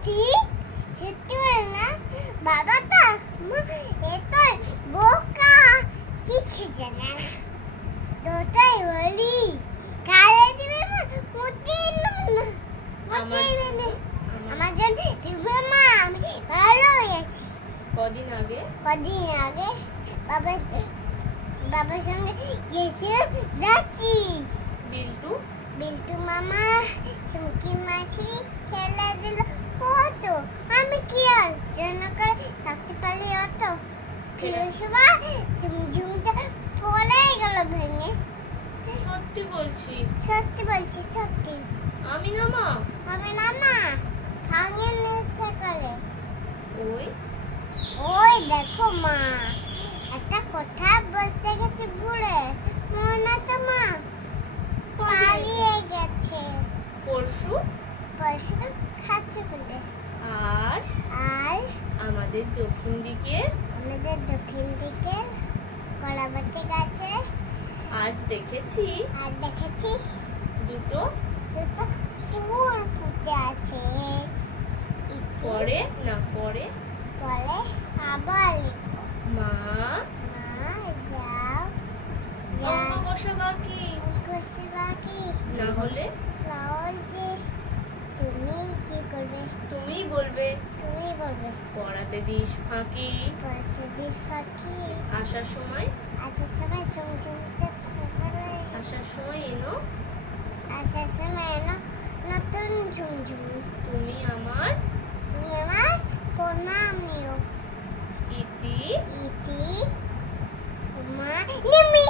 সত্যি সত্যি বলে না বাবা তো এত বোকা কিছু জানে না তোটাই বলি কালে দিবে না আমার জন্য মা আমি ভালো হয়েছি কদিন আগে বাবার সঙ্গে গেছিলাম যাচ্ছি বিল্টু মামা চুমকি মাসি খেলা দিল কত আমি কি আর জন্য করে থাকতে পারি অত ফিরোজবা ঝুমঝুমতে পড়ে গেল ভেঙে সত্যি বলছি সত্যি আমি না মা ভাঙে নিচে করে ওই দেখো মা একটা কথা বলতে গেছে ভুলে মনে তো মা পালিয়ে গেছে পরশু খাচ্ছে বলে আর আমাদের দক্ষিণ দিকে কলাবতী গাছে আজ দেখেছি দুটো ফুল ফুটে আছে পরে আবার মা যাও বসা বাকি না হলে তুমি কি করবে তুমিই বলবে তুমি বলবে পড়াতে দিস ফাঁকি আসার সময় ঝুমঝুমতে আসার সময় এনো নতুন ঝুমঝুমি তুমি আমার কোনা আমিও ইতি মা নিমি